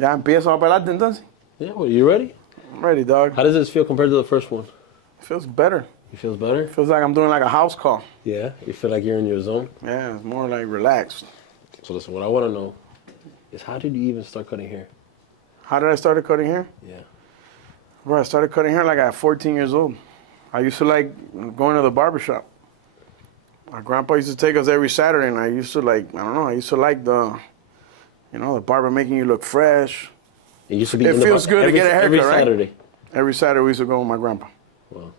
Ya empiezo a pelarte entonces. Yeah, well, you ready? I'm ready, dog. How does this feel compared to the first one? It feels better. It feels better? It feels like I'm doing like a house call. Yeah, you feel like you're in your zone? Yeah, it's more like relaxed. So listen, what I want to know is how did you even start cutting hair? How did I start cutting hair? Yeah. Bro, I started cutting hair like at 14 years old. I used to like going to the barbershop. My grandpa used to take us every Saturday, and I used to like, I don't know, I used to like the barber making you look fresh. It used to be. It feels good to get a haircut, every right? Saturday. Every Saturday we used to go with my grandpa. Wow.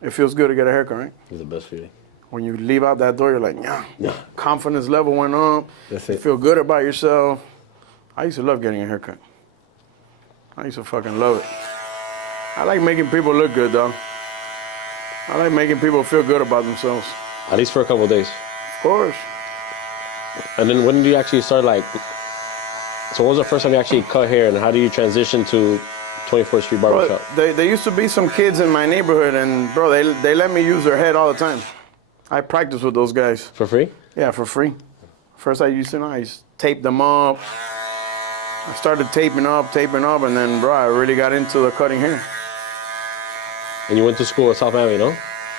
It feels good to get a haircut, right? It's the best feeling. When you leave out that door, you're like, yeah. Confidence level went up. That's You it. feel good about yourself. I used to love getting a haircut. I used to fucking love it. I like making people look good, dog. I like making people feel good about themselves. At least for a couple of days. Of course. And then when did you actually start like? So when was the first time you actually cut hair, and how do you transition to 24th Street Barbershop? Bro, there used to be some kids in my neighborhood, and bro, they let me use their head all the time. I practiced with those guys. For free? Yeah, for free. First I used to tape them up. I started taping up, and then, bro, I really got into the cutting hair. And you went to school at South Miami, no?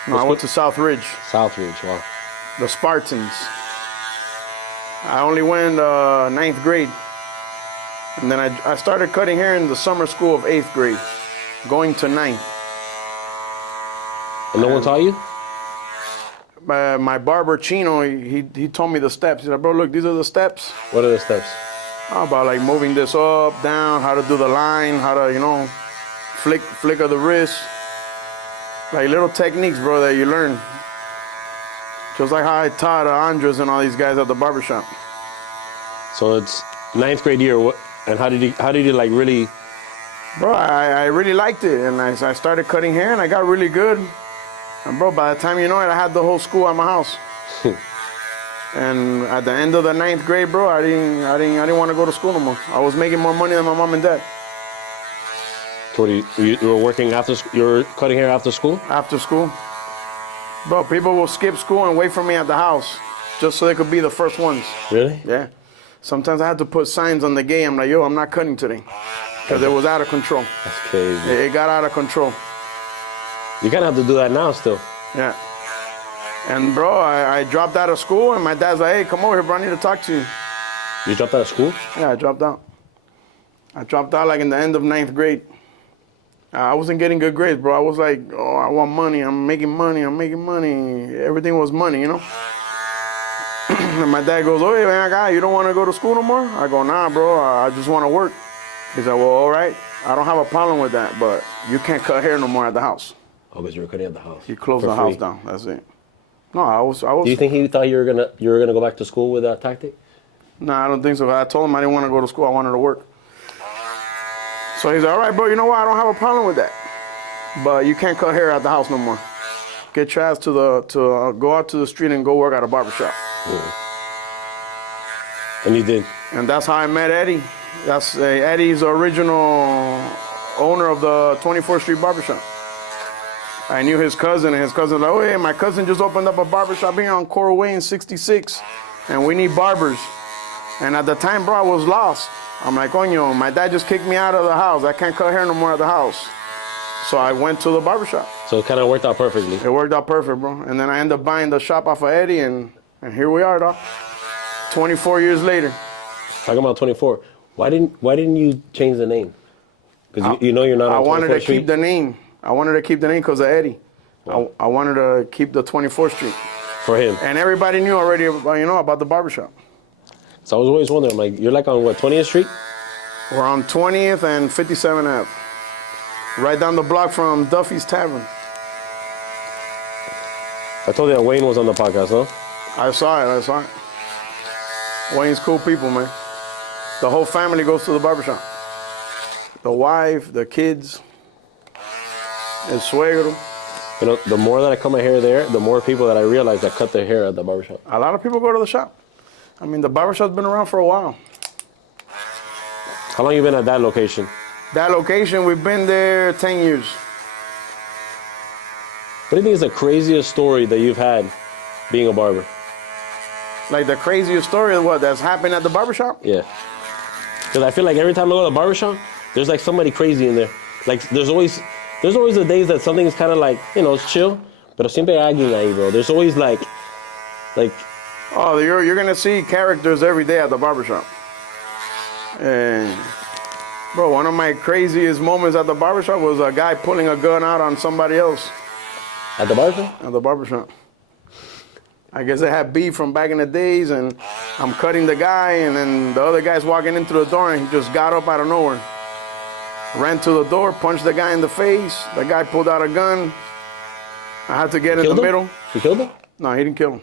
No, I went to South Ridge, Southridge, wow. the Spartans. I only went 9th grade. And then I started cutting hair in the summer school of 8th grade, going to 9th. And no one taught you? My barber, Chino, he told me the steps. He said, bro, look, these are the steps. What are the steps? About like moving this up, down, how to do the line, how to, flick of the wrist. Like little techniques, bro, that you learn. Just like how I taught Andres and all these guys at the barbershop. So it's 9th grade year, and how did you like really? Bro, I really liked it, and I started cutting hair, and I got really good. And bro, by the time you know it, I had the whole school at my house. And at the end of the 9th grade, bro, I didn't want to go to school no more. I was making more money than my mom and dad. So you were working after? You were cutting hair after school? After school. Bro, people will skip school and wait for me at the house just so they could be the first ones. Really? Yeah. Sometimes I had to put signs on the gate. I'm like, yo, I'm not cutting today. Because it was out of control. That's crazy. It got out of control. You kind of have to do that now still. Yeah. And bro, I dropped out of school, and my dad's like, hey, come over here, bro, I need to talk to you. You dropped out of school? Yeah, I dropped out. I dropped out like in the end of 9th grade. I wasn't getting good grades, bro. I was like, oh, I want money. I'm making money. Everything was money, And my dad goes, oh, hey, man, you don't want to go to school no more? I go, nah, bro, I just want to work. He said, well, all right. I don't have a problem with that, but you can't cut hair no more at the house. Oh, because you were cutting at the house. He closed the house down. That's it. No, I was. Do you think he thought you were gonna go back to school with that tactic? No, I don't think so. I told him I didn't want to go to school. I wanted to work. So he's like, all right, bro, you know what? I don't have a problem with that. But you can't cut hair at the house no more. Get your ass to go out to the street and go work at a barbershop. Yeah. And you did. And that's how I met Eddie. That's Eddie's the original owner of the 24th Street Barbershop. I knew his cousin, and his cousin was like, oh, hey, my cousin just opened up a barbershop here on Coral Way in 66, and we need barbers. And at the time, bro, I was lost. I'm like, coño, my dad just kicked me out of the house. I can't cut hair no more at the house. So I went to the barbershop. So it kind of worked out perfectly. It worked out perfect, bro. And then I ended up buying the shop off of Eddie, and here we are, dog. 24 years later. Talking about 24. Why didn't you change the name? Because you're not on 24th Street. I wanted to keep the name. I wanted to keep the name because of Eddie. Wow. I wanted to keep the 24th Street. For him. And everybody knew already, about the barbershop. So I was always wondering, like, you're like on what, 20th Street? We're on 20th and 57th Ave. Right down the block from Duffy's Tavern. I told you that Wayne was on the podcast, huh? I saw it. Wayne's cool people, man. The whole family goes to the barbershop. The wife, the kids, el suegro. The more that I cut my hair there, the more people that I realize that cut their hair at the barbershop. A lot of people go to the shop. I mean, the barbershop's been around for a while. How long you been at that location? That location, we've been there 10 years. What do you think is the craziest story that you've had being a barber? Like the craziest story of what that's happened at the barbershop? Yeah. Because I feel like every time I go to the barbershop, there's like somebody crazy in there. Like there's always the days that something's kind of like, it's chill, pero siempre hay alguien ahí, bro. There's always like. Oh, you're gonna see characters every day at the barbershop. And bro, one of my craziest moments at the barbershop was a guy pulling a gun out on somebody else. At the barbershop? At the barbershop. I guess they had beef from back in the days, and I'm cutting the guy, and then the other guy's walking into the door, and he just got up out of nowhere. Ran to the door, punched the guy in the face. The guy pulled out a gun. I had to get in the middle. You killed him? No, he didn't kill him.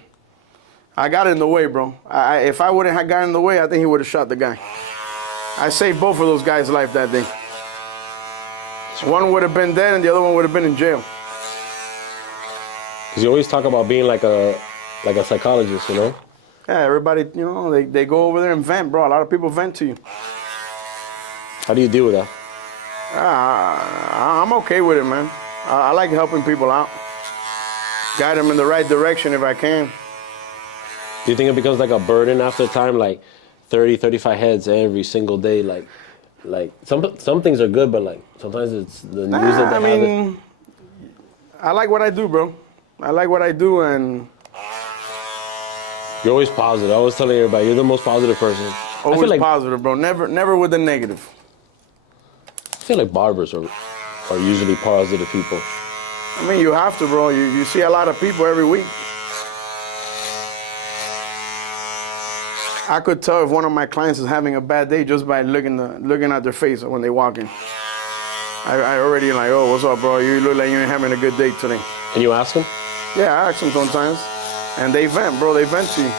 I got in the way, bro. If I wouldn't have gotten in the way, I think he would have shot the guy. I saved both of those guys' life that day. One would have been dead, and the other one would have been in jail. Because you always talk about being like a psychologist, Yeah, everybody, they go over there and vent, bro. A lot of people vent to you. How do you deal with that? I'm okay with it, man. I like helping people out. Guide them in the right direction if I can. Do you think it becomes like a burden after time, like 30, 35 heads every single day? Like some things are good, but like sometimes it's the news that they have. I like what I do, bro. I like what I do, and you're always positive. I was telling everybody, you're the most positive person. Always positive, bro. Never with the negative. I feel like barbers are usually positive people. I mean, you have to, bro. You see a lot of people every week. I could tell if one of my clients is having a bad day just by looking at their face when they walk in. I already like, oh, what's up, bro? You look like you ain't having a good day today. And you ask them? Yeah, I ask them sometimes. And they vent, bro. They vent to you.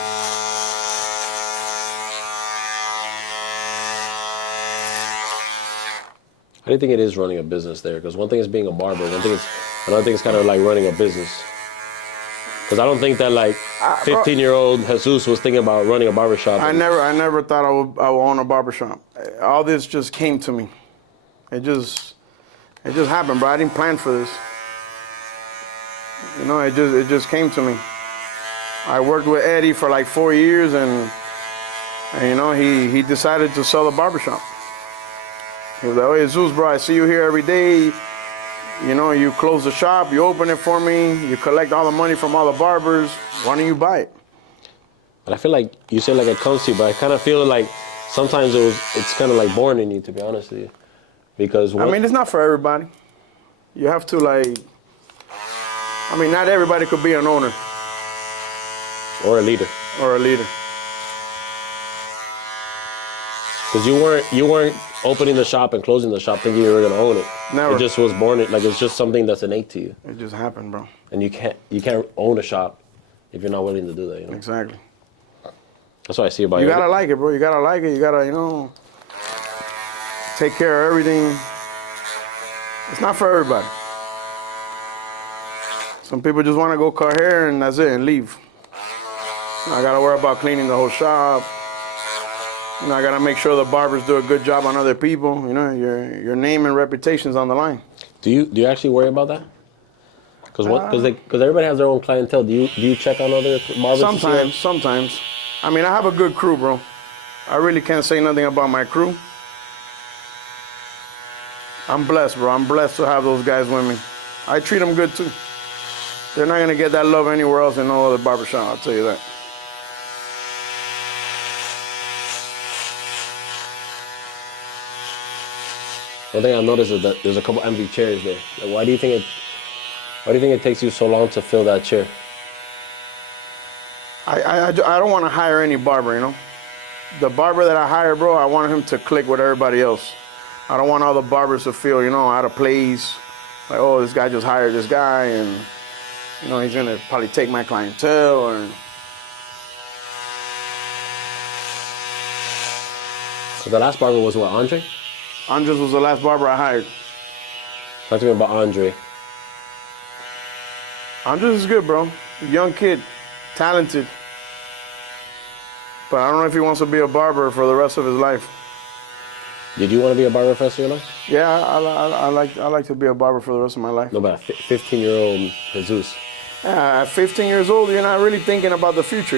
How do you think it is running a business there? Because one thing is being a barber. Another thing is kind of like running a business. Because I don't think that like 15-year-old Jesus was thinking about running a barbershop. I never thought I would own a barbershop. All this just came to me. It just happened, bro. I didn't plan for this. It just came to me. I worked with Eddie for like 4 years, and he decided to sell the barbershop. He was like, oh, Jesus, bro, I see you here every day. You close the shop, you open it for me, you collect all the money from all the barbers. Why don't you buy it? But I feel like you said like it comes to you, but I kind of feel like sometimes it's kind of like born in you, to be honest with you. Because it's not for everybody. You have to not everybody could be an owner. Or a leader. Because you weren't opening the shop and closing the shop thinking you were gonna own it. Never. It just was born. Like it's just something that's innate to you. It just happened, bro. And you can't own a shop if you're not willing to do that. Exactly. That's what I see about you. You gotta like it, bro. You gotta like it. You gotta take care of everything. It's not for everybody. Some people just want to go cut hair and that's it and leave. I gotta worry about cleaning the whole shop. I gotta make sure the barbers do a good job on other people. Your name and reputation's on the line. Do you actually worry about that? Because everybody has their own clientele. Do you check on other barbers? Sometimes. I have a good crew, bro. I really can't say nothing about my crew. I'm blessed, bro. I'm blessed to have those guys with me. I treat them good too. They're not gonna get that love anywhere else in no other barbershop, I'll tell you that. One thing I noticed is that there's a couple empty chairs there. Like, why do you think it takes you so long to fill that chair? I don't want to hire any barber, The barber that I hire, bro, I want him to click with everybody else. I don't want all the barbers to feel, out of place. Like, oh, this guy just hired this guy, and he's gonna probably take my clientele. Or So the last barber was what, Andre? Andres was the last barber I hired. Talk to me about Andre. Andres is good, bro. Young kid, talented. But I don't know if he wants to be a barber for the rest of his life. Did you want to be a barber for the rest of your life? Yeah, I like to be a barber for the rest of my life. No, but 15-year-old Jesus. Yeah, at 15 years old, you're not really thinking about the future,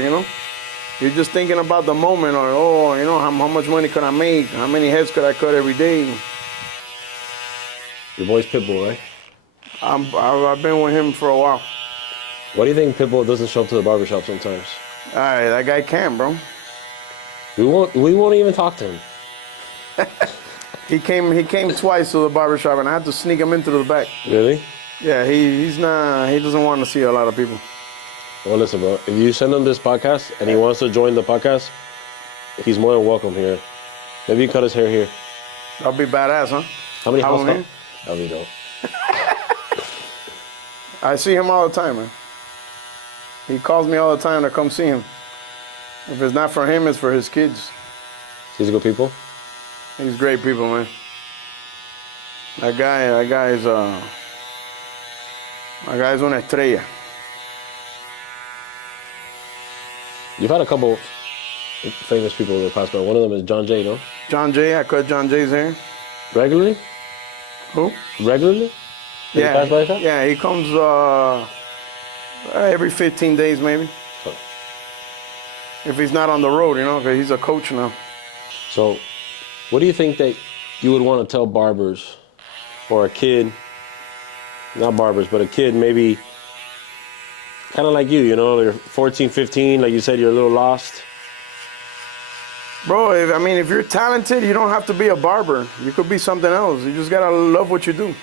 You're just thinking about the moment, or how much money could I make? How many heads could I cut every day? Your boy's Pitbull, right? I've been with him for a while. Why do you think Pitbull doesn't show up to the barbershop sometimes? All right, that guy can't, bro. We won't even talk to him. He came twice to the barbershop, and I had to sneak him into the back. Really? Yeah, he doesn't want to see a lot of people. Well, listen, bro. If you send him this podcast and he wants to join the podcast, he's more than welcome here. Maybe you cut his hair here. That'll be badass, huh? How many house Halloween? That'll be dope. I see him all the time, man. He calls me all the time to come see him. If it's not for him, it's for his kids. He's good people. He's great people, man. That guy's una estrella. You've had a couple famous people in the past, but one of them is John Jay, no? John Jay, I cut John Jay's hair. Regularly? Who? Regularly? Yeah, he comes every 15 days maybe. Oh. If he's not on the road, because he's a coach now. So, what do you think that you would want to tell barbers or a kid, not barbers, but a kid maybe kind of like you, you're 14, 15, like you said, you're a little lost? Bro, if you're talented, you don't have to be a barber. You could be something else. You just got to love what you do.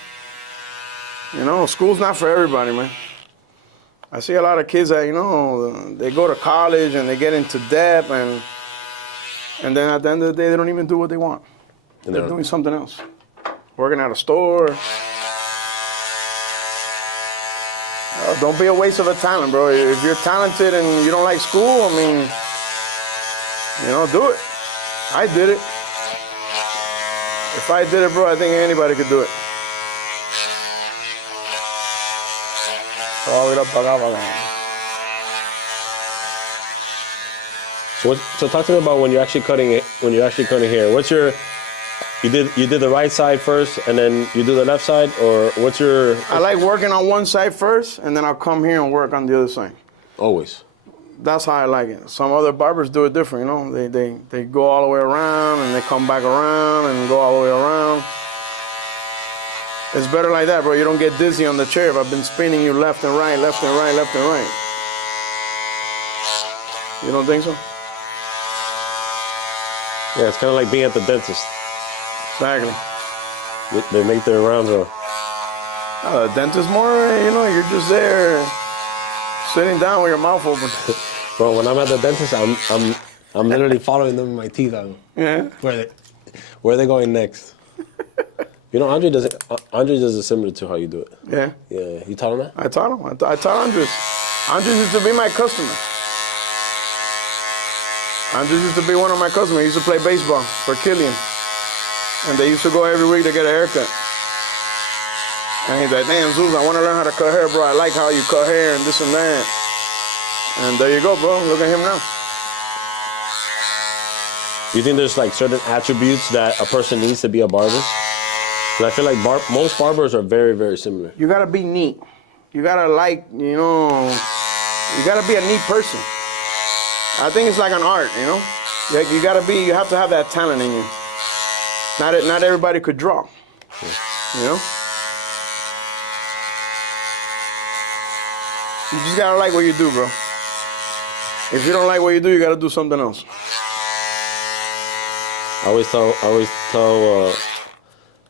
School's not for everybody, man. I see a lot of kids that, they go to college and they get into debt, and then at the end of the day, they don't even do what they want. They're doing something else. Working at a store. Don't be a waste of a talent, bro. If you're talented and you don't like school, do it. I did it. If I did it, bro, I think anybody could do it. So talk to me about when you're actually cutting hair. You did the right side first and then you do the left side, or what's your? I like working on one side first, and then I'll come here and work on the other side. Always. That's how I like it. Some other barbers do it different, They go all the way around and they come back around and go all the way around. It's better like that, bro. You don't get dizzy on the chair if I've been spinning you left and right, left and right, left and right. You don't think so? Yeah, it's kind of like being at the dentist. Exactly. They make their rounds on. The dentist more, you're just there sitting down with your mouth open. Bro, when I'm at the dentist, I'm literally following them with my teeth on. Yeah. Where are they going next? Andre does it similar to how you do it. Yeah. Yeah. You taught him that? I taught him. I taught Andres. Andres used to be my customer. Andres used to be one of my customers. He used to play baseball for Killian. And they used to go every week to get a haircut. And he's like, damn, Zeus, I want to learn how to cut hair, bro. I like how you cut hair and this and that. And there you go, bro. Look at him now. You think there's like certain attributes that a person needs to be a barber? Because I feel like most barbers are very, very similar. You got to be neat. You got to you got to be a neat person. I think it's like an art, You have to have that talent in you. Not everybody could draw, You just gotta like what you do, bro. If you don't like what you do, you gotta do something else. I always tell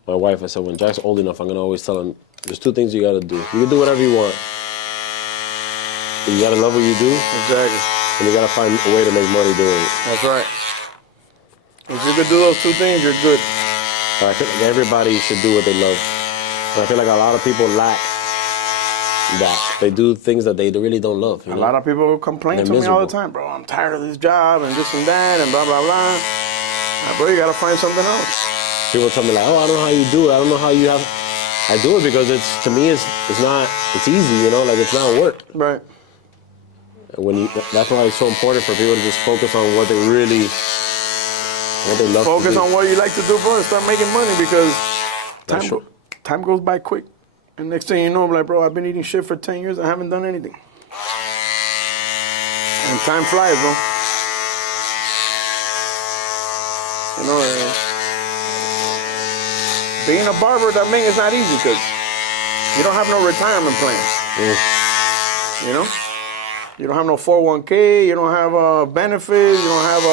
my wife, I said, when Jack's old enough, I'm gonna always tell him, there's two things you gotta do. You can do whatever you want, but you gotta love what you do. Exactly. And you gotta find a way to make money doing it. That's right. If you could do those two things, you're good. But I feel like everybody should do what they love. And I feel like a lot of people lack that. They do things that they really don't love. A lot of people complain to me all the time, bro, I'm tired of this job and this and that and blah, blah, blah. Bro, you gotta find something else. People tell me like, oh, I don't know how you do it. I don't know how you have. I do it because it's easy, like it's not work. Right. And that's why it's so important for people to just focus on what they love to do. Focus on what you like to do, bro, and start making money, because time goes by quick. And next thing you know, I'm like, bro, I've been eating shit for 10 years. I haven't done anything. And time flies, bro. You know, being a barber, that man, is not easy because you don't have no retirement plan. You know, you don't have no 401k. You don't have benefits. You don't have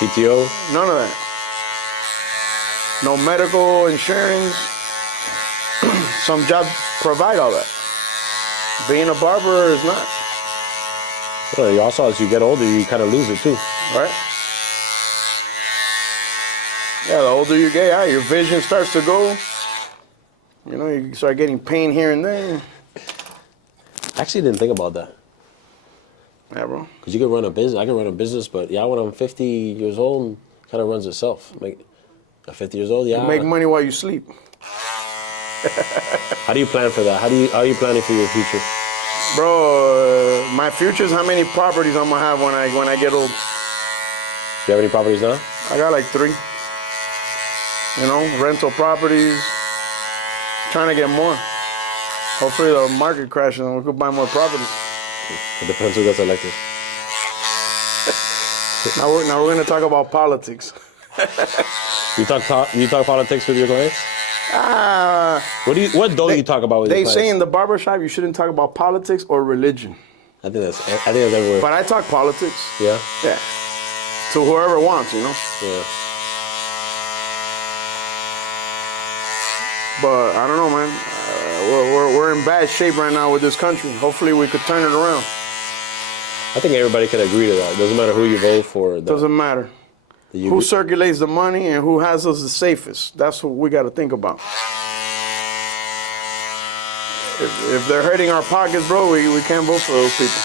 PTO. none of that. No medical insurance. Some jobs provide all that. Being a barber is not. Well, also, as you get older, you kind of lose it too. Right? Yeah, the older you get, your vision starts to go. You know, you start getting pain here and there. I actually didn't think about that. Yeah, bro. Because you could run a business. I can run a business, but yeah, when I'm 50 years old, it kind of runs itself. Like, at 50 years old, yeah. You make money while you sleep. How do you plan for that? How are you planning for your future? Bro, my future is how many properties I'm gonna have when I get old. Do you have any properties now? I got like 3. You know, rental properties. Trying to get more. Hopefully the market crashes and we could buy more properties. It depends who gets elected. Now we're gonna talk about politics. You talk politics with your clients? What don't you talk about with your They clients? say in the barbershop you shouldn't talk about politics or religion. I think that's everywhere. But I talk politics. Yeah? Yeah. To whoever wants, you know. Yeah. But I don't know, man. We're in bad shape right now with this country. Hopefully we could turn it around. I think everybody can agree to that. It doesn't matter who you vote for. Doesn't matter. Who circulates the money and who has us the safest. That's what we got to think about. If they're hurting our pockets, bro, we can't vote for those people.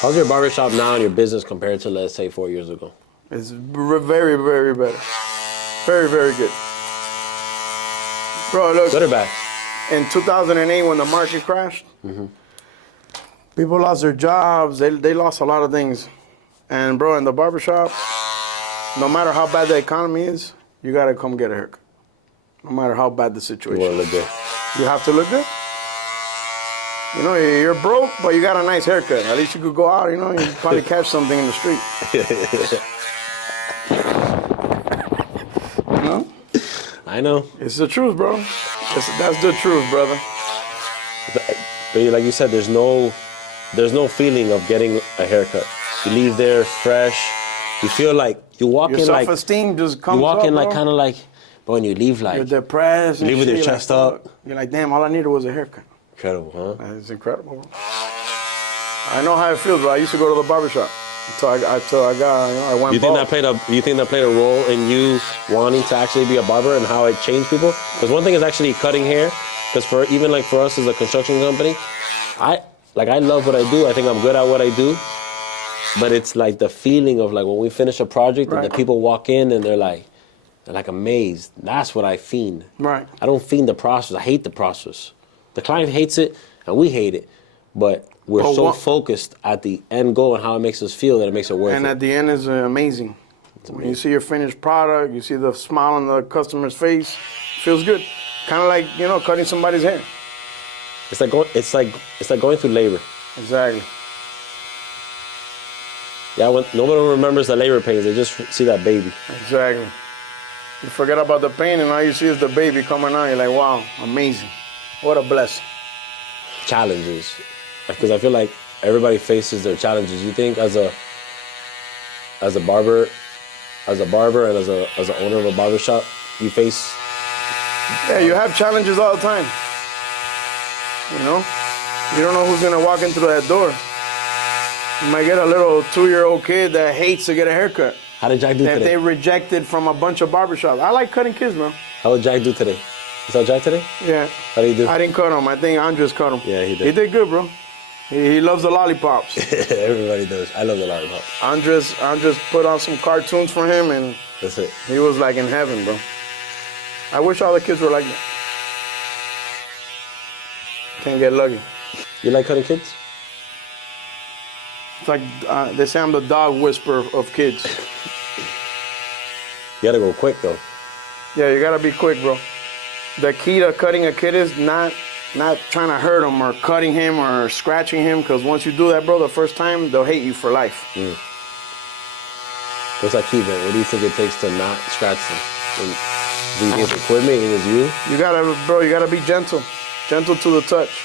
How's your barbershop now and your business compared to, let's say, 4 years ago? It's very, very better. Very, very good. Bro, look. Good or bad? In 2008, when the market crashed, people lost their jobs. They lost a lot of things. And, bro, in the barbershop, no matter how bad the economy is, you got to come get a haircut. No matter how bad the situation You want to look good. You have to look good. You know, you're broke, but you got a nice haircut. At least you could go out, you know, and probably catch something in the street. You know? I know. It's the truth, bro. That's the truth, brother. But like you said, there's no feeling of getting a haircut. You leave there fresh. You feel like you walk Your in like self-esteem just comes up. you walk in like bro. kind of like, but when you leave like You're depressed. you leave with and your shit, chest like, up. fuck. You're like, damn, all I needed was a haircut. Incredible, huh? It's incredible, bro. I know how it feels, bro. I used to go to the barbershop until I got, you know, I went You think bald. that played a role in you wanting to actually be a barber and how it changed people? Because one thing is actually cutting hair. Because for us as a construction company, I love what I do. I think I'm good at what I do. But it's like the feeling of like when we finish a project and the people walk in and they're like amazed. That's what I fiend. Right. I don't fiend the process. I hate the process. The client hates it and we hate it. But we're focused at the end goal and how it makes us feel that it makes it worth it. And at the end is amazing. When you see your finished product, you see the smile on the customer's face, it feels good. Kind of like, you know, cutting somebody's hair. It's like going through labor. Exactly. Yeah, when nobody remembers the labor pains, they just see that baby. Exactly. You forget about the pain and all you see is the baby coming out. You're like, wow, amazing. What a blessing. Challenges. Because I feel like everybody faces their challenges. You think as a barber and as an owner of a barbershop, you face... Yeah, you have challenges all the time. You know? You don't know who's going to walk into that door. You might get a little 2-year-old kid that hates to get a haircut. How did Jack do that today? They rejected from a bunch of barbershops. I like cutting kids, man. How did Jack do today? You saw Jack today? Yeah. How did he do? I didn't cut him. I think Andres cut him. Yeah, he did. He did good, bro. He loves the lollipops. Everybody does. I love the lollipop. Andres put on some cartoons for him, and that's it. He was like in heaven, bro. I wish all the kids were like that. Can't get lucky. You like cutting kids? It's like they say I'm the dog whisperer of kids. You gotta go quick though. Yeah, you gotta be quick, bro. The key to cutting a kid is not trying to hurt him or cutting him or scratching him, because once you do that, bro, the first time, they'll hate you for life. What's that key, man? What do you think it takes to not scratch them? And do you think it's equipment? You think it's you? You gotta be gentle. Gentle to the touch.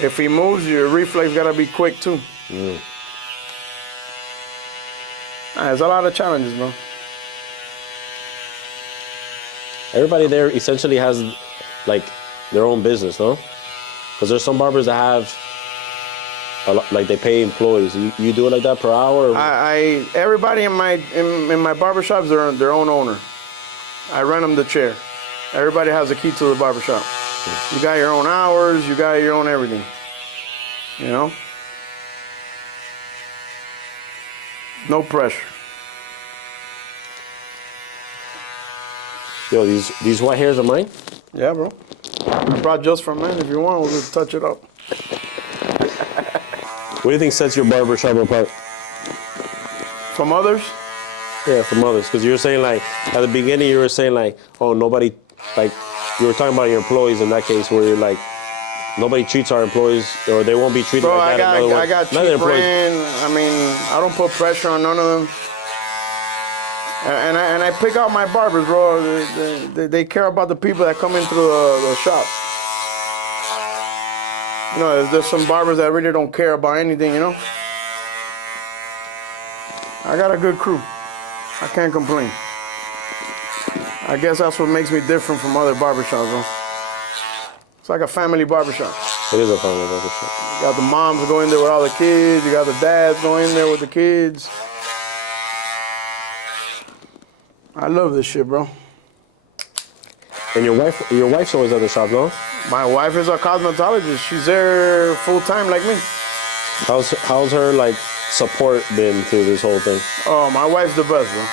If he moves, your reflex gotta be quick too. There's a lot of challenges, bro. Everybody there essentially has like their own business, no? Because there's some barbers that have like they pay employees. You do it like that per hour? Or? Everybody in my barbershops, they're their own owner. I rent them the chair. Everybody has a key to the barbershop. You got your own hours. You got your own everything. You know? No pressure. Yo, these white hairs are mine? Yeah, bro. I brought just for men. If you want, we'll just touch it up. What do you think sets your barbershop apart? From others? Yeah, from others. Because you were saying like, at the beginning you were saying like, oh, nobody, like, you were talking about your employees in that case where you're like, nobody treats our employees, or they won't be treated Bro, like that. I got cheap brand. I mean, I don't put pressure on none of them. And I pick out my barbers, bro. They care about the people that come into the shop. You know, there's some barbers that really don't care about anything, you know? I got a good crew. I can't complain. I guess that's what makes me different from other barbershops, bro. It's like a family barbershop. It is a family barbershop. You got the moms go in there with all the kids. You got the dads go in there with the kids. I love this shit, bro. And your wife's always at the shop, no? My wife is a cosmetologist. She's there full time like me. How's her like support been through this whole thing? Oh, my wife's the best, bro.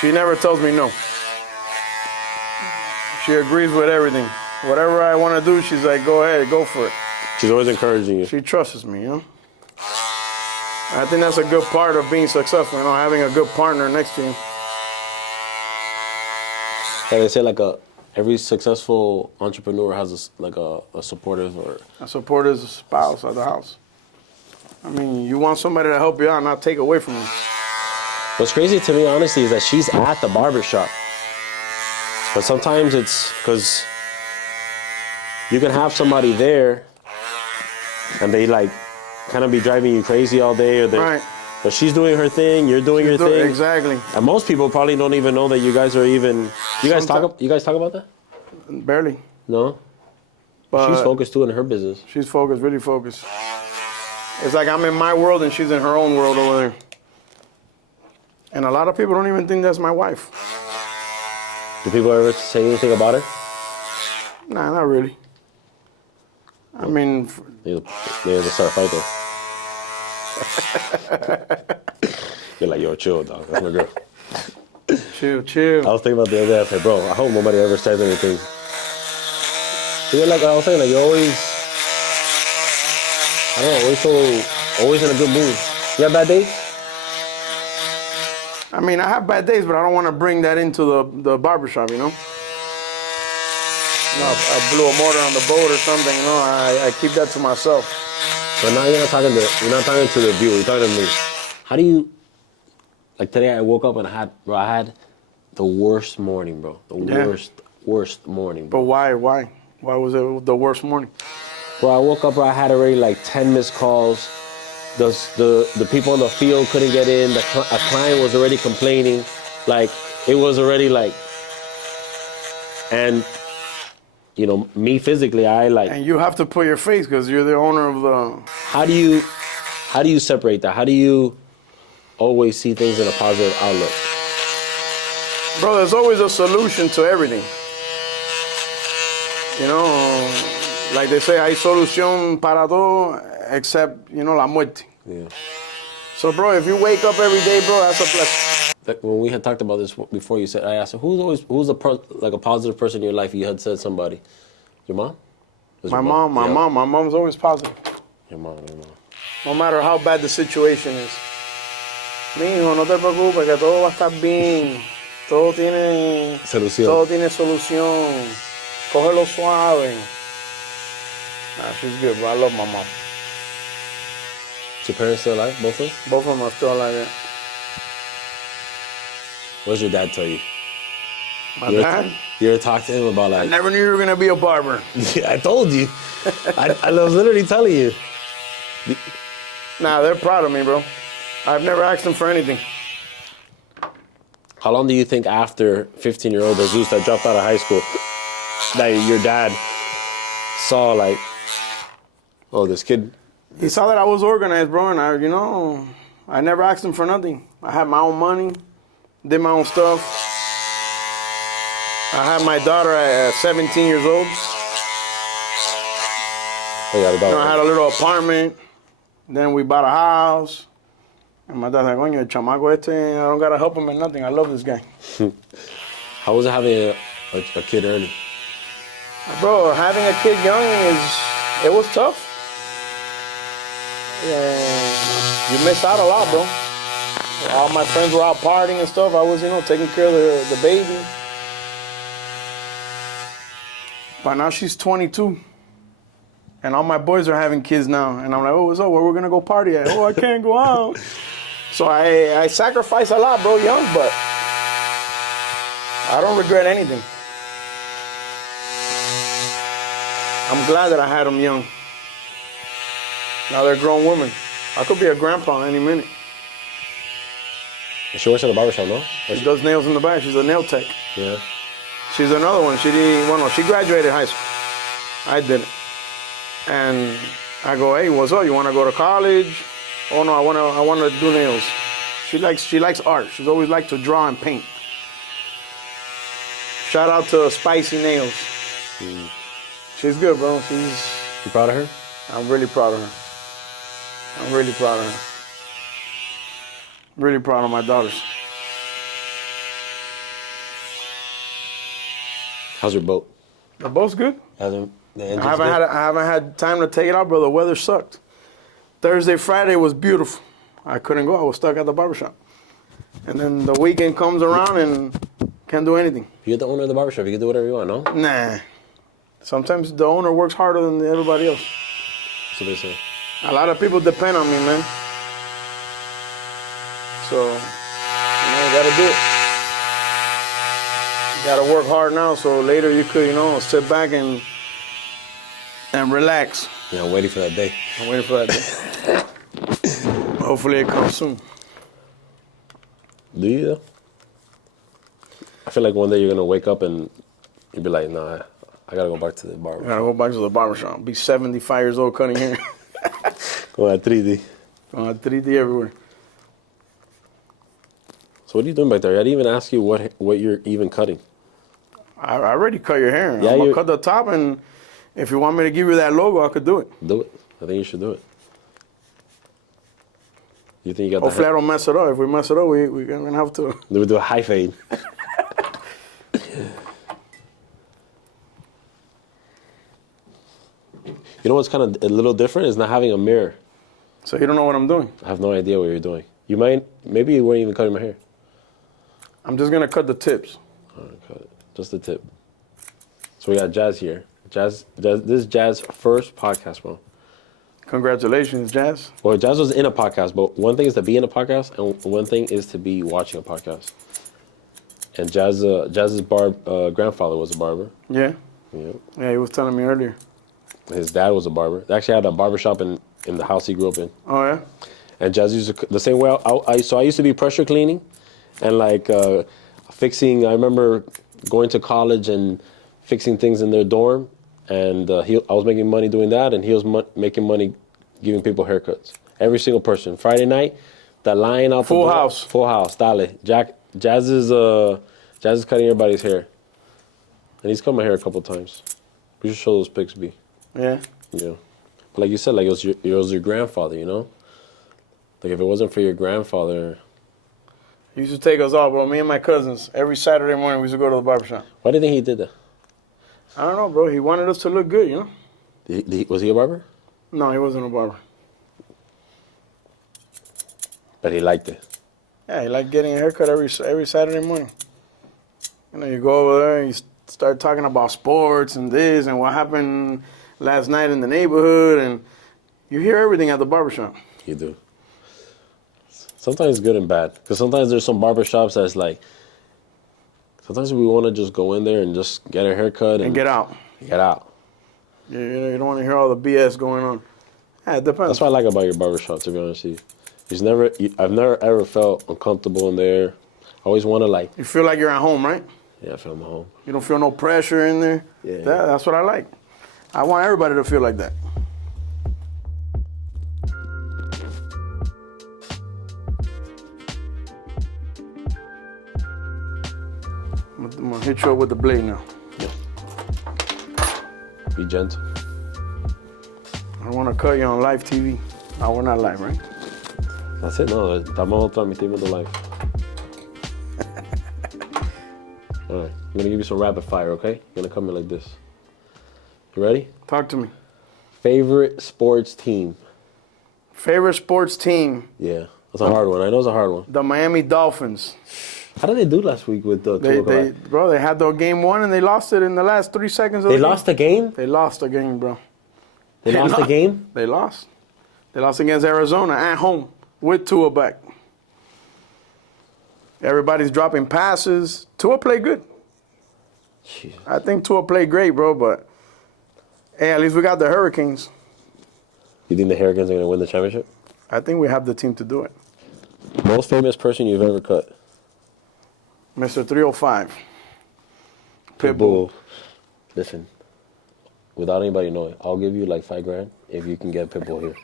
She never tells me no. She agrees with everything. Whatever I want to do, she's like, go ahead, go for it. She's always encouraging you. She trusts me, you know? I think that's a good part of being successful, you know, having a good partner next to you. Like they say, like every successful entrepreneur has a supportive or a supportive spouse at the house. I mean, you want somebody to help you out, not take away from you. What's crazy to me, honestly, is that she's at the barbershop. But sometimes it's because you can have somebody there and they like kind of be driving you crazy all day, or right. But she's doing her thing, you're doing your thing. Exactly. And most people probably don't even know that you guys are even. You guys talk about that? Barely. No. But she's focused too in her business. She's focused, really focused. It's like I'm in my world and she's in her own world over there. And a lot of people don't even think that's my wife. Do people ever say anything about her? Nah, not really. I mean, they start a fight though. You're like, yo, chill, dog. That's my girl. Chill. I was thinking about the other day. I was like, bro, I hope nobody ever says anything. You're like, I was saying, like, you're always, I don't know, always in a good mood. You have bad days? I mean, I have bad days, but I don't want to bring that into the barbershop, you know? You know, I blew a motor on the boat or something, you know, I keep that to myself. But now you're not talking to the viewer, you're talking to me. How do you, like today I woke up and I had the worst morning, bro. Worst morning, bro. But why? Why was it the worst morning? Bro, I woke up, bro, I had already like 10 missed calls. The people in the field couldn't get in. A client was already complaining. Like, it was already like, and you know, me physically, I like. And you have to put your face because you're the owner of the. How do you separate that? How do you always see things in a positive outlook? Bro, there's always a solution to everything. You know, like they say, hay solución para todo except, you know, la muerte. Yeah. So, bro, if you wake up every day, bro, that's a blessing. When we had talked about this before, I asked, who's a positive person in your life? You had said somebody. Your mom? My mom's always positive. Your mom. No matter how bad the situation is. Mijo, no te preocupes, que todo va a estar bien. Todo tiene solución. Cógelo suave. Nah, she's good, bro. I love my mom. Is your parents still alive, both of them? Both of them are still alive. Yeah. What does your dad tell you? My dad? You ever talk to him about I like... never knew you were gonna be a barber. Yeah, I told you. I was literally telling you. Nah, they're proud of me, bro. I've never asked them for anything. How long do you think after 15-year-old Jesus that dropped out of high school that your dad saw like, oh, this kid? He saw that I was organized, bro, and I never asked him for nothing. I had my own money, did my own stuff. I had my daughter at 17 years old. Oh, yeah, the daughter. I had a little apartment. Then we bought a house. And my dad's like, coño, chamaco este, I don't gotta help him in nothing. I love this guy. How was it having a kid early? Bro, having a kid young it was tough. Yeah, you missed out a lot, bro. All my friends were out partying and stuff. I was, taking care of the baby. But now she's 22. And all my boys are having kids now. And I'm like, oh, what's up? Where we're gonna go party at? Oh, I can't go out. So I sacrifice a lot, bro, young, but I don't regret anything. I'm glad that I had them young. Now they're grown women. I could be a grandpa any minute. She works in a barbershop, no? She does nails in the back. She's a nail tech. Yeah. She's another one. She graduated high school. I didn't. And I go, hey, what's up? You want to go to college? Oh no, I want to do nails. She likes art. She's always liked to draw and paint. Shout out to Spicy Nails. She's good, bro. You proud of her? I'm really proud of her. I'm really proud of her. Really proud of my daughters. How's your boat? The boat's good. The engine's I haven't had time to take it out, bro. The weather sucked. Thursday, Friday was beautiful. I couldn't go. I was stuck at the barbershop. And then the weekend comes around and can't do anything. You're the owner of the barbershop. You can do whatever you want, no? Nah. Sometimes the owner works harder than everybody else. So they say. A lot of people depend on me, man. So, you gotta do it. You gotta work hard now so later you could, sit back and relax. Yeah, I'm waiting for that day. I'm waiting for that day. Hopefully it comes soon. Do you? I feel like one day you're gonna wake up and you'll be like, nah, I gotta go back to the barber. I gotta go back to the barbershop. Be 75 years old cutting hair. Go at 3D. Go at 3D everywhere. So what are you doing back there? I didn't even ask you what you're even cutting. I already cut your hair. Yeah, I'm gonna cut the top, and if you want me to give you that logo, I could do it. Do it. I think you should do it. You think you got Hopefully I don't mess it up. If we mess it up, we're gonna have to. We'll do a high fade. You know what's kind of a little different is not having a mirror. So you don't know what I'm doing? I have no idea what you're doing. Maybe you weren't even cutting my hair. I'm just gonna cut the tips. All right, cut it. Just the tip. So we got Jazz here. This is Jazz's first podcast, bro. Congratulations, Jazz. Well, Jazz was in a podcast, but one thing is to be in a podcast, and one thing is to be watching a podcast. And Jazz's grandfather was a barber. Yeah. Yeah. Yeah, he was telling me earlier. His dad was a barber. They actually had a barbershop in the house he grew up in. Oh, yeah? And Jazz used to, the same way, I used to be pressure cleaning and like fixing, I remember going to college and fixing things in their dorm. And I was making money doing that, and he was making money giving people haircuts. Every single person. Friday night, the line out Full the door, house. Full house, dale. Jazz is cutting everybody's hair. And he's cut my hair a couple times. We should show those pics, B. Yeah. Yeah. But like you said, like it was your grandfather, you know? Like if it wasn't for your grandfather. He used to take us all, bro. Me and my cousins. Every Saturday morning, we used to go to the barbershop. Why do you think he did that? I don't know, bro. He wanted us to look good, you know? Was he a barber? No, he wasn't a barber. But he liked it. Yeah, he liked getting a haircut every Saturday morning. You go over there and you start talking about sports and this and what happened last night in the neighborhood, and you hear everything at the barbershop. You do. Sometimes good and bad. Because sometimes there's some barbershops that's like, sometimes we want to just go in there and just get a haircut And get out. Get out. You don't want to hear all the BS going on. Yeah, it depends. That's what I like about your barbershop, to be honest with you. I've never ever felt uncomfortable in there. I always want to like. You feel like you're at home, right? Yeah, I feel I'm at home. You don't feel no pressure in there. Yeah. That's what I like. I want everybody to feel like that. I'm gonna hit you up with the blade now. Yeah. Be gentle. I don't want to cut you on live TV. No, we're not live, right? That's it. No, estamos transmitiendo live. All right, I'm gonna give you some rapid fire, okay? You're gonna come in like this. You ready? Talk to me. Favorite sports team? Favorite sports team? Yeah, that's a hard one. I know it's a hard one. The Miami Dolphins. How did they do last week with the They had the game won and they lost it in the last 3 seconds of They the game. lost the game? They lost the game, bro. They lost the game? They lost. They lost against Arizona at home with Tua back. Everybody's dropping passes. Tua played good. Jeez. I think Tua played great, bro, but hey, at least we got the Hurricanes. You think the Hurricanes are gonna win the championship? I think we have the team to do it. Most famous person you've ever cut? Mr. 305. Pitbull. Listen, without anybody knowing, I'll give you like $5,000 if you can get Pitbull here.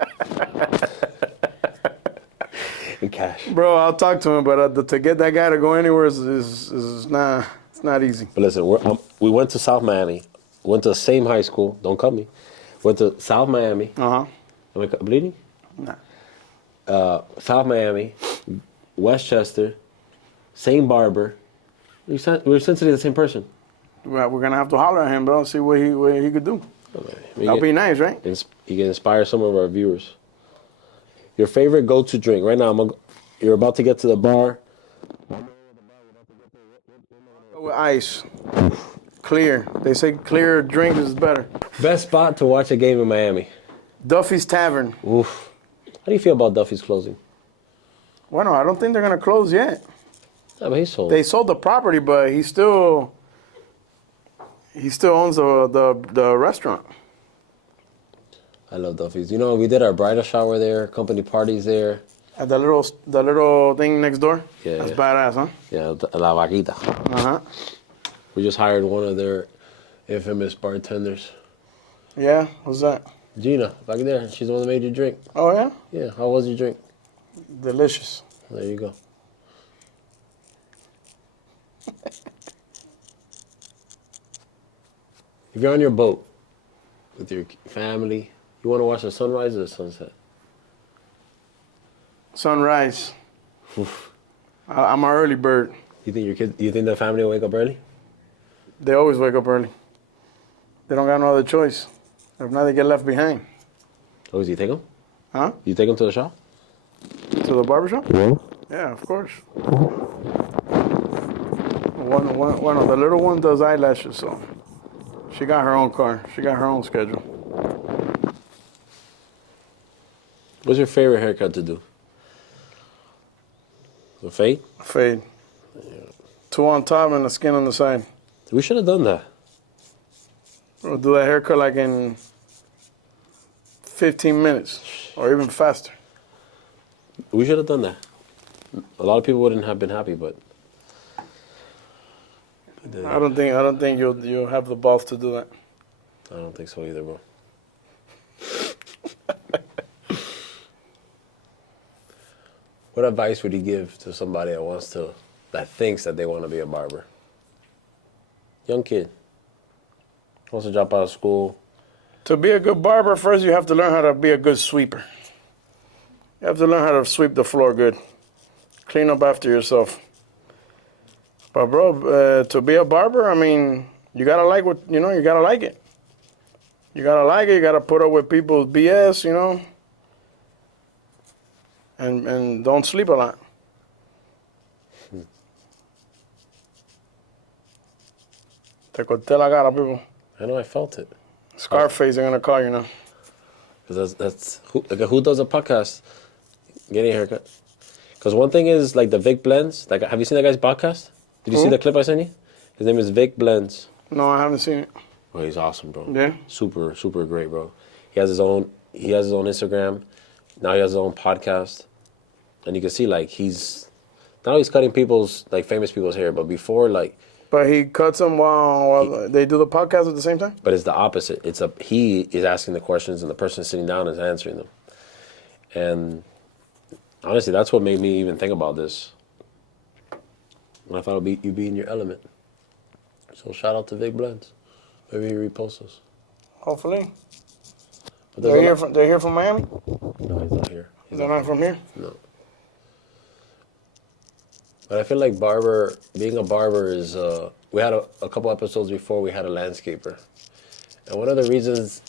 In cash. Bro, I'll talk to him, but to get that guy to go anywhere is not, it's not easy. But listen, we went to South Miami, went to the same high school, don't cut me, went to South Miami. Uh-huh. Am I bleeding? Nah. South Miami, Westchester, same barber. We're essentially the same person. Well, we're going to have to holler at him, bro, and see what he could do. That'll be nice, right? You can inspire some of our viewers. Your favorite go-to drink. Right now, you're about to get to the bar. With ice. Clear. They say clear drink is better. Best spot to watch a game in Miami. Duffy's Tavern. Oof. How do you feel about Duffy's closing? Well, no, I don't think they're going to close yet. Yeah, but he sold. They sold the property, but he still owns the restaurant. I love Duffy's. You know, we did our bridal shower there, company parties there. At the little thing next door? Yeah. That's badass, huh? Yeah, La Vaquita. Uh-huh. We just hired one of their infamous bartenders. Yeah? What's that? Gina, back there. She's the one that made you drink. Oh, yeah? Yeah, how was your drink? Delicious. There you go. If you're on your boat with your family, you want to watch the sunrise or the sunset? Sunrise. I'm an early bird. You think the family will wake up early? They always wake up early. They don't got no other choice. If not, they get left behind. Oh, do you take them? Huh? You take them to the shop? To the barbershop? Yeah. Yeah, of course. One, the little one does eyelashes, so she got her own car. She got her own schedule. What's your favorite haircut to do? The fade? Fade. Yeah. 2 on top and the skin on the side. We should have done that. We'll do that haircut like in 15 minutes or even faster. We should have done that. A lot of people wouldn't have been happy, but I don't think you'll have the balls to do that. I don't think so either, bro. What advice would you give to somebody that thinks that they want to be a barber? Young kid. Wants to drop out of school. To be a good barber, first you have to learn how to be a good sweeper. You have to learn how to sweep the floor good. Clean up after yourself. But bro, to be a barber, I mean, you gotta like you gotta like it. You gotta like it, you gotta put up with people's BS, and don't sleep a lot. Te corté la cara, people. I know, I felt it. Scarface, they're gonna call you now. Because that's who does a podcast getting a haircut. Because one thing is like the Vic Blends. Like, have you seen that guy's podcast? Did you see the clip I sent you? His name is Vic Blends. No, I haven't seen it. Oh, he's awesome, bro. Yeah. Super, super great, bro. He has his own Instagram. Now he has his own podcast. And you can see like he's cutting people's, like, famous people's hair, but before, like, But he cuts them while they do the podcast at the same time? but it's the opposite. He is asking the questions and the person sitting down is answering them. And honestly, that's what made me even think about this. And I thought you'd be in your element. So shout out to Vic Blends. Maybe he reposts us. Hopefully. But They're here from Miami? No, he's not here. They're not from here? No. But I feel like being a barber is, we had a couple episodes before we had a landscaper. And one of the reasons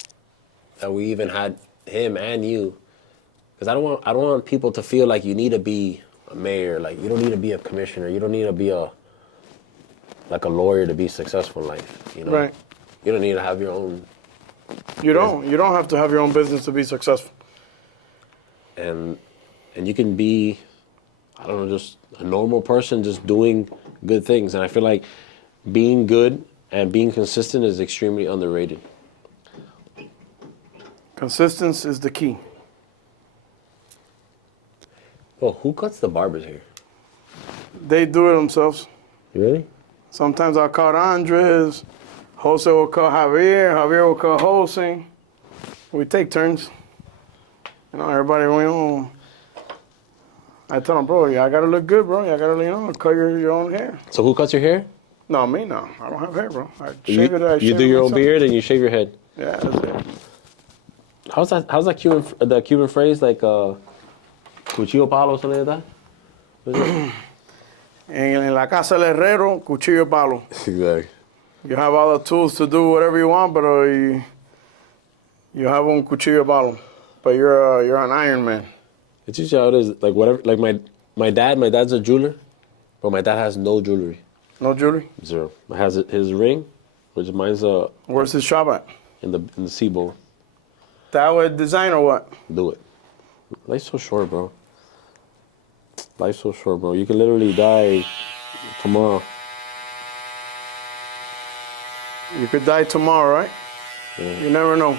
that we even had him and you, because I don't want people to feel like you need to be a mayor, like you don't need to be a commissioner, you don't need to be a lawyer to be successful in life, you know? Right. You don't need to have your own. You don't have to have your own business to be successful. And you can be, I don't know, just a normal person just doing good things. And I feel like being good and being consistent is extremely underrated. Consistency is the key. Well, who cuts the barbers here? They do it themselves. Really? Sometimes I'll cut Andres. Jose will cut Javier. Javier will cut Jose. We take turns. You know, everybody, I tell them, bro, I gotta look good, bro. I gotta, cut your own hair. So who cuts your hair? No, me, no. I don't have hair, bro. I shave it. You do your own beard and you shave your head. Yeah, that's it. How's that Cuban phrase, like cuchillo palo, something like that? What is it? En la casa del herrero, cuchillo palo. Exactly. You have all the tools to do whatever you want, but you have un cuchillo palo. But you're an Iron Man. It's usually how it is. Like whatever. Like my dad's a jeweler, but my dad has no jewelry. No jewelry? Zero. He has his ring, which mine's Where's his shop at? in the seaboard. That would design or what? Do it. Life's so short, bro. Life's so short, bro. You can literally die tomorrow. You could die tomorrow, right? Yeah. You never know.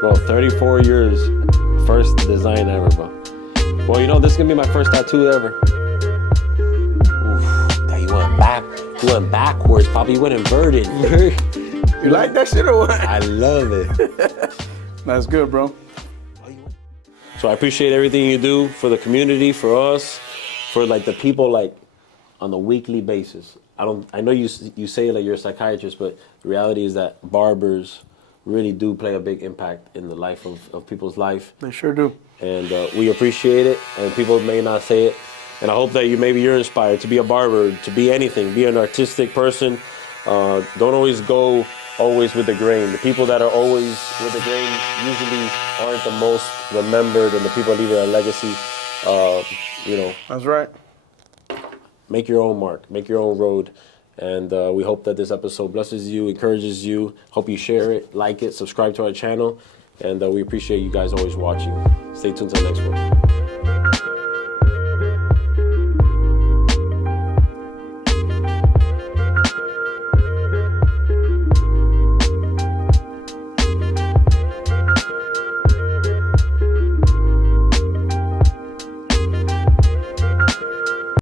Bro, 34 years, first design ever, bro. Well, this is gonna be my first tattoo ever. Oof, now you went backwards, Papa. You went inverted. You like that shit or what? I love it. That's good, bro. So I appreciate everything you do for the community, for us, for like the people, like on a weekly basis. I know you say like you're a psychiatrist, but the reality is that barbers really do play a big impact in the life of people's life. They sure do. And we appreciate it, and people may not say it. And I hope that you're inspired to be a barber, to be anything, be an artistic person. Don't always go with the grain. The people that are always with the grain usually aren't the most remembered, and the people leaving a legacy. That's right. Make your own mark, make your own road. And we hope that this episode blesses you, encourages you. Hope you share it, like it, subscribe to our channel. And we appreciate you guys always watching. Stay tuned till the next one.